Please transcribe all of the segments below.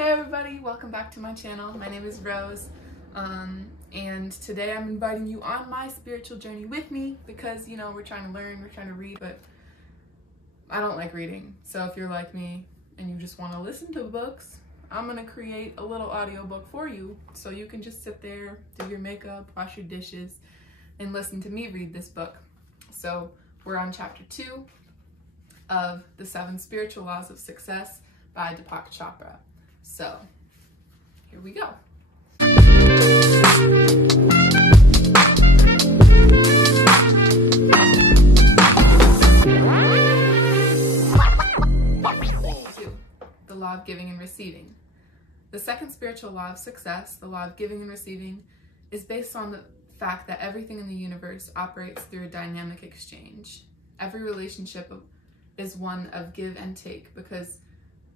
Hey everybody, welcome back to my channel. My name is Rose, and today I'm inviting you on my spiritual journey with me because, you know, we're trying to learn, we're trying to read, but I don't like reading. So if you're like me and you just want to listen to books, I'm going to create a little audiobook for you so you can just sit there, do your makeup, wash your dishes, and listen to me read this book. So we're on chapter 2 of The 7 Spiritual Laws of Success by Deepak Chopra. So, here we go. The law of giving and receiving. The second spiritual law of success, the law of giving and receiving, is based on the fact that everything in the universe operates through a dynamic exchange. Every relationship is one of give and take because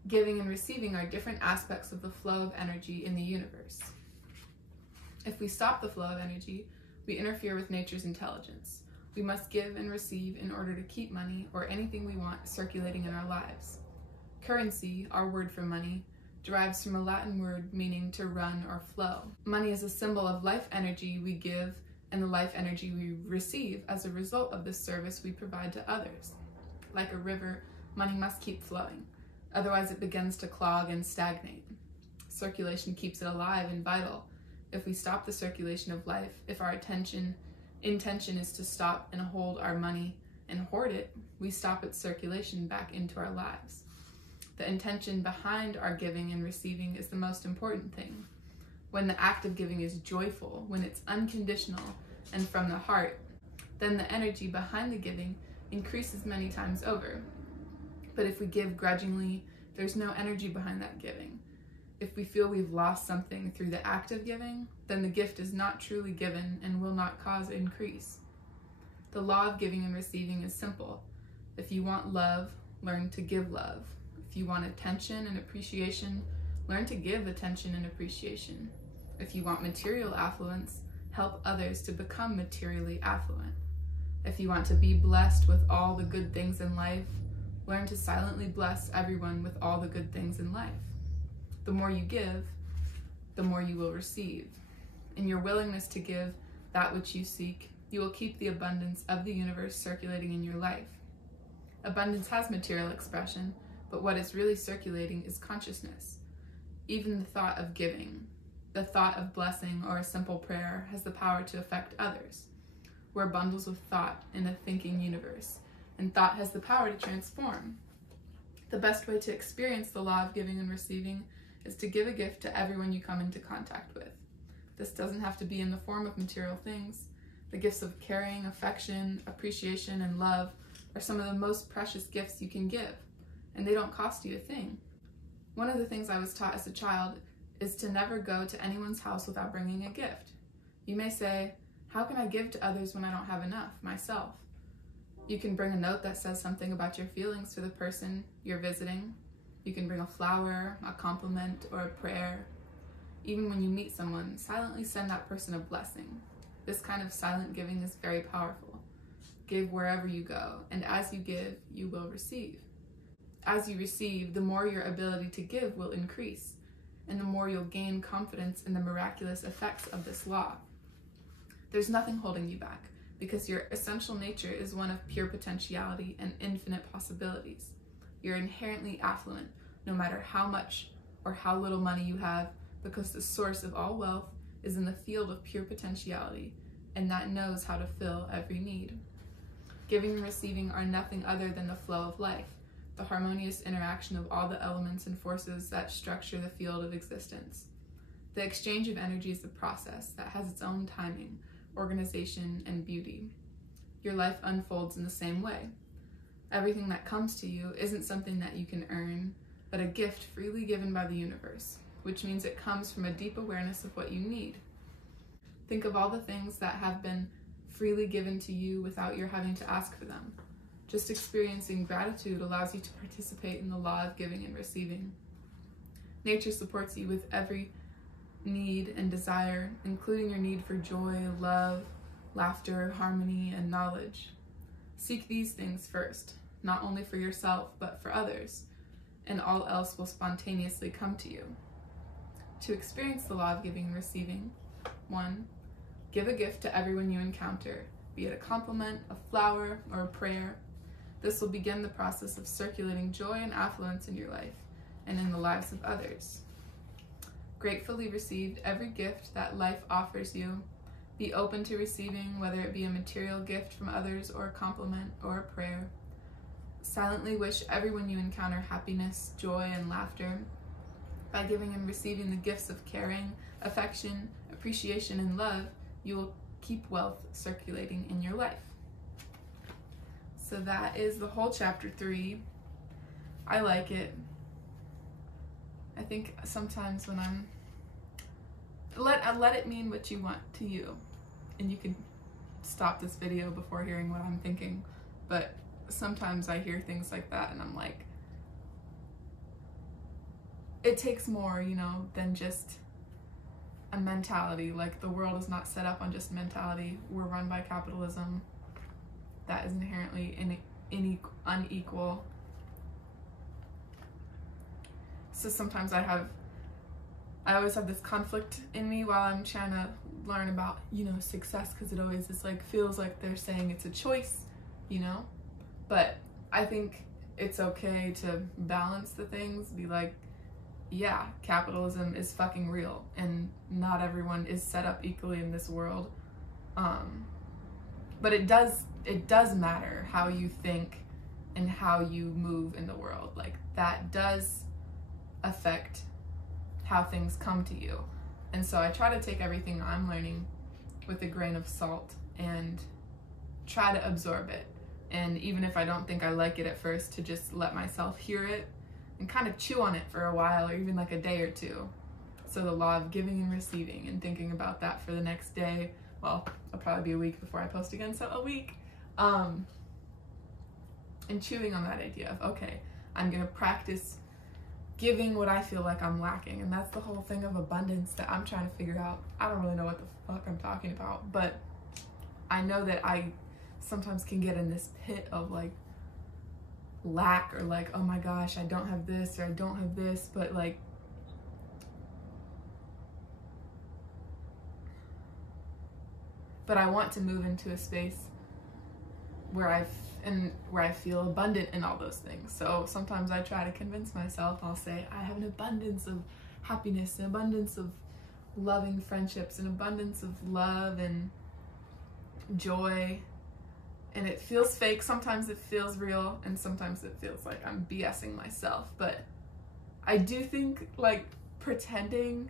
giving and receiving are different aspects of the flow of energy in the universe. If we stop the flow of energy, we interfere with nature's intelligence. We must give and receive in order to keep money or anything we want circulating in our lives. Currency, our word for money, derives from a Latin word meaning to run or flow. Money is a symbol of life energy we give and the life energy we receive as a result of the service we provide to others. Like a river, money must keep flowing. Otherwise, it begins to clog and stagnate. Circulation keeps it alive and vital. If we stop the circulation of life, if our intention is to stop and hold our money and hoard it, we stop its circulation back into our lives. The intention behind our giving and receiving is the most important thing. When the act of giving is joyful, when it's unconditional and from the heart, then the energy behind the giving increases many times over. But if we give grudgingly, there's no energy behind that giving. If we feel we've lost something through the act of giving, then the gift is not truly given and will not cause increase. The law of giving and receiving is simple. If you want love, learn to give love. If you want attention and appreciation, learn to give attention and appreciation. If you want material affluence, help others to become materially affluent. If you want to be blessed with all the good things in life, learn to silently bless everyone with all the good things in life. The more you give, the more you will receive. In your willingness to give that which you seek, you will keep the abundance of the universe circulating in your life. Abundance has material expression, but what is really circulating is consciousness. Even the thought of giving, the thought of blessing, or a simple prayer has the power to affect others. We're bundles of thought in a thinking universe, and thought has the power to transform. The best way to experience the law of giving and receiving is to give a gift to everyone you come into contact with. This doesn't have to be in the form of material things. The gifts of caring, affection, appreciation, and love are some of the most precious gifts you can give, and they don't cost you a thing. One of the things I was taught as a child is to never go to anyone's house without bringing a gift. You may say, how can I give to others when I don't have enough myself? You can bring a note that says something about your feelings to the person you're visiting. You can bring a flower, a compliment, or a prayer. Even when you meet someone, silently send that person a blessing. This kind of silent giving is very powerful. Give wherever you go, and as you give, you will receive. As you receive, the more your ability to give will increase, and the more you'll gain confidence in the miraculous effects of this law. There's nothing holding you back, because your essential nature is one of pure potentiality and infinite possibilities. You're inherently affluent, no matter how much or how little money you have, because the source of all wealth is in the field of pure potentiality, and that knows how to fill every need. Giving and receiving are nothing other than the flow of life, the harmonious interaction of all the elements and forces that structure the field of existence. The exchange of energy is a process that has its own timing, organization, and beauty. Your life unfolds in the same way. Everything that comes to you isn't something that you can earn, but a gift freely given by the universe, which means it comes from a deep awareness of what you need. Think of all the things that have been freely given to you without your having to ask for them. Just experiencing gratitude allows you to participate in the law of giving and receiving. Nature supports you with every need and desire, including your need for joy, love, laughter, harmony, and knowledge. Seek these things first, not only for yourself, but for others, and all else will spontaneously come to you. To experience the law of giving and receiving, 1. Give a gift to everyone you encounter, be it a compliment, a flower, or a prayer. This will begin the process of circulating joy and affluence in your life and in the lives of others. Gratefully receive every gift that life offers you. Be open to receiving, whether it be a material gift from others or a compliment or a prayer. Silently wish everyone you encounter happiness, joy, and laughter. By giving and receiving the gifts of caring, affection, appreciation, and love, you will keep wealth circulating in your life. So that is the whole chapter 3. I like it. I think sometimes when let it mean what you want to you. And you can stop this video before hearing what I'm thinking. But sometimes I hear things like that and I'm like, it takes more, you know, than just a mentality. Like, the world is not set up on just mentality. We're run by capitalism that is inherently unequal. So sometimes I always have this conflict in me while I'm trying to learn about, you know, success, because it always is like, feels like they're saying it's a choice, you know? But I think it's okay to balance the things, be like, yeah, capitalism is fucking real, and not everyone is set up equally in this world. But it does matter how you think and how you move in the world. Like, that does affect how things come to you. And so I try to take everything I'm learning with a grain of salt and try to absorb it. And even if I don't think I like it at first, to just let myself hear it and kind of chew on it for a while, or even like a day or two. So the law of giving and receiving, and thinking about that for the next day. Well, it'll probably be a week before I post again, so a week. And chewing on that idea of, okay, I'm gonna practice giving what I feel like I'm lacking. And that's the whole thing of abundance that I'm trying to figure out. I don't really know what the fuck I'm talking about, but I know that I sometimes can get in this pit of like lack, or like, oh my gosh, I don't have this, or I don't have this, but like, I want to move into a space where I feel abundant in all those things. So sometimes I try to convince myself, I'll say, I have an abundance of happiness, an abundance of loving friendships, an abundance of love and joy. And it feels fake, sometimes it feels real, and sometimes it feels like I'm BSing myself. But I do think, like, pretending,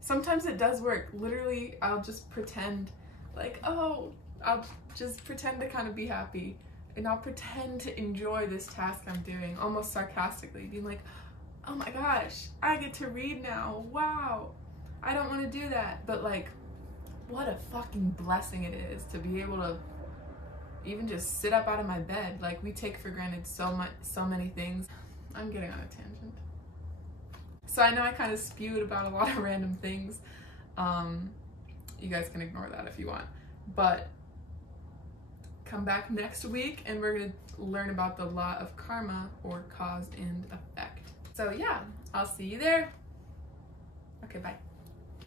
sometimes it does work. Literally, I'll just pretend, like, oh, I'll just pretend to kind of be happy. And I'll pretend to enjoy this task I'm doing, almost sarcastically, being like, oh my gosh, I get to read now, wow. I don't want to do that. But like, what a fucking blessing it is to be able to even just sit up out of my bed. Like, we take for granted so many things. I'm getting on a tangent. So I know I kind of spewed about a lot of random things. You guys can ignore that if you want. But come back next week and we're going to learn about the law of karma, or cause and effect. So yeah, I'll see you there. Okay, bye.